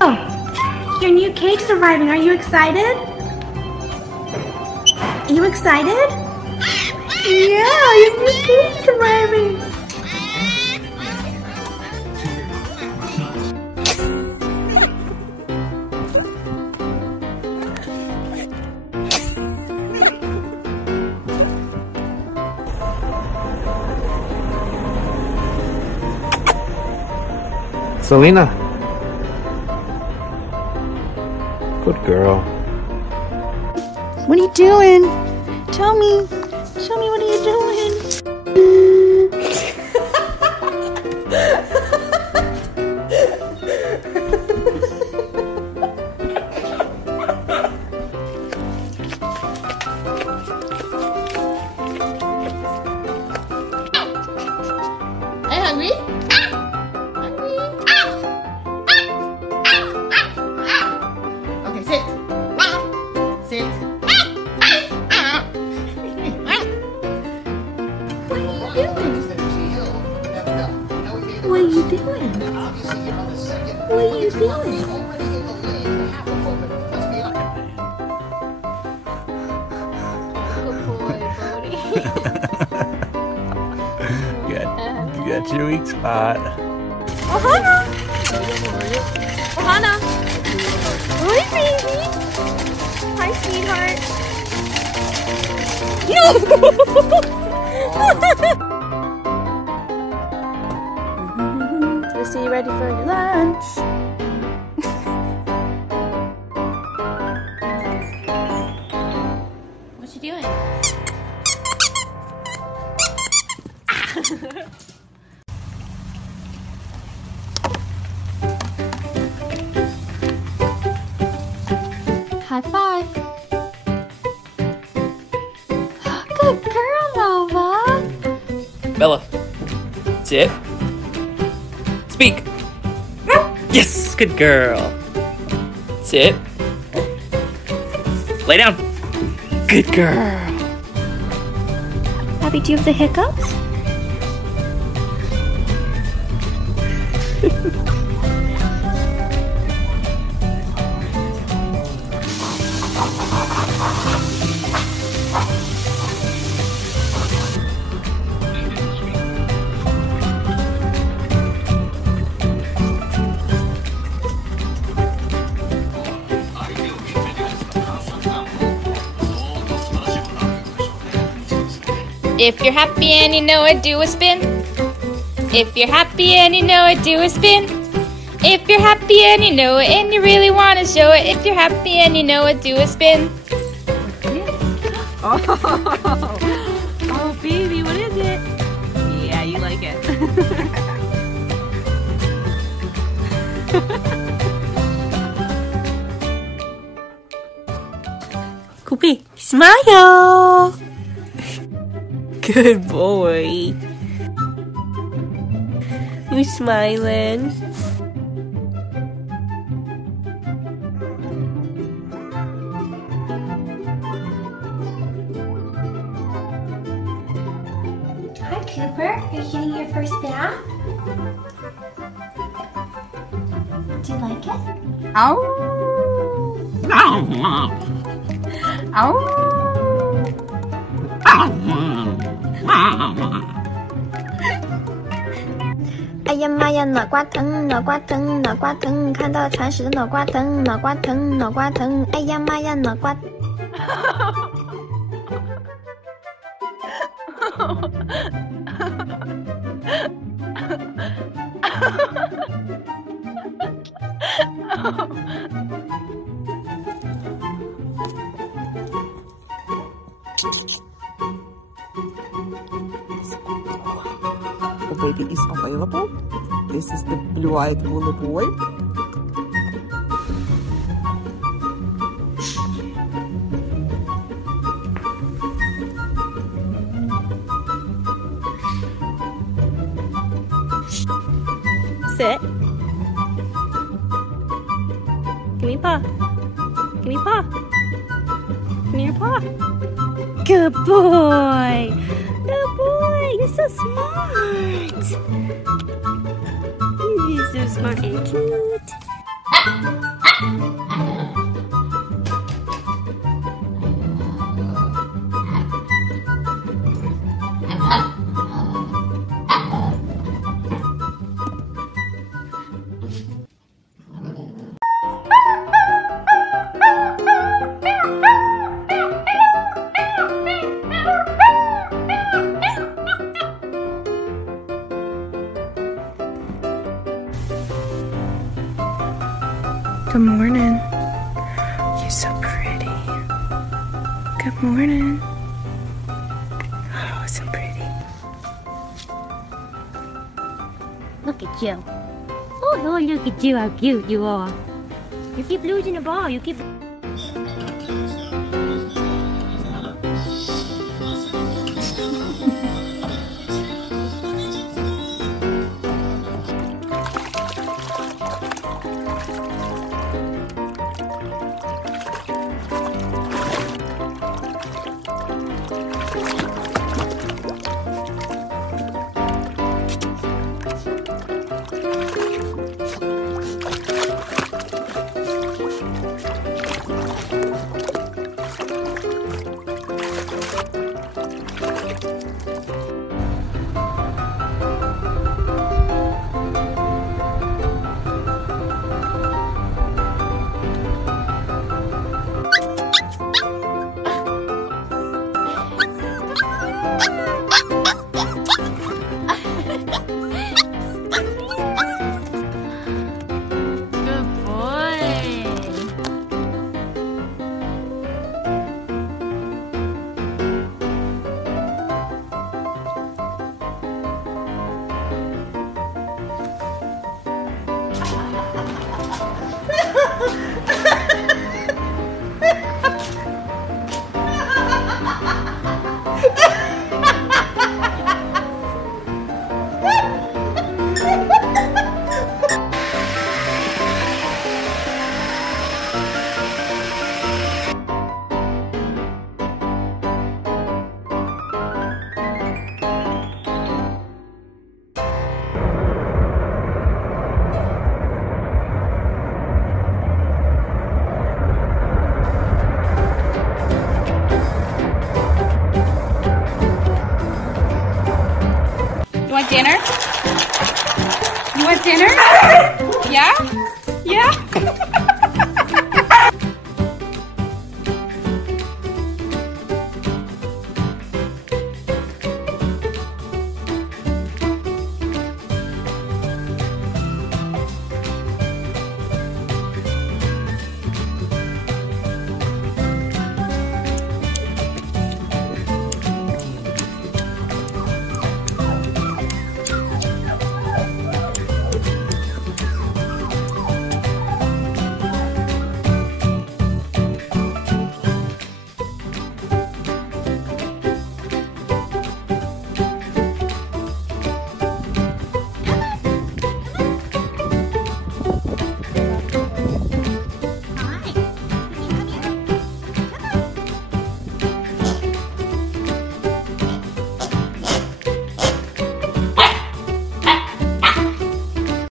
Oh, your new cage is arriving. Are you excited? Are you excited? Yeah, your new cage is arriving. Selena. Good girl. What are you doing? Tell me. Tell me, what are you doing? Are you hungry? Okay, sit. Sit. What are you doing? What are you doing? You got your weak spot. Ohana! Ohana! Hi, baby! Hi, sweetheart! No! Lucy, you ready for your lunch? What you doing? High five. Good girl, Nova. Bella, sit. Speak. Yes, good girl. Sit. Lay down. Good girl. Abby, do you have the hiccups? If you're happy and you know it, do a spin. If you're happy and you know it, do a spin. If you're happy and you know it and you really want to show it, if you're happy and you know it, do a spin. Oh, oh baby, what is it? Yeah, you like it. Koopy, smile! Good boy. You smiling? Hi, Cooper. Are you getting your first bath? Do you like it? Ow! Ow!哎呀妈呀，脑瓜疼，脑瓜疼，脑瓜疼！看到铲屎的脑瓜疼，脑瓜疼，脑瓜疼！哎呀妈呀，脑瓜。The baby is available. This is the blue-eyed woolly boy. Sit. Give me paw. Give me paw. Give me your paw. Good boy. Good boy. You're so smart. You're so smart and cute. Good morning. You're so pretty. Good morning. Oh, so pretty. Look at you. Oh, look at you, how cute you are. You keep losing the ball. You keep... You want dinner? You want dinner? Yeah? Yeah?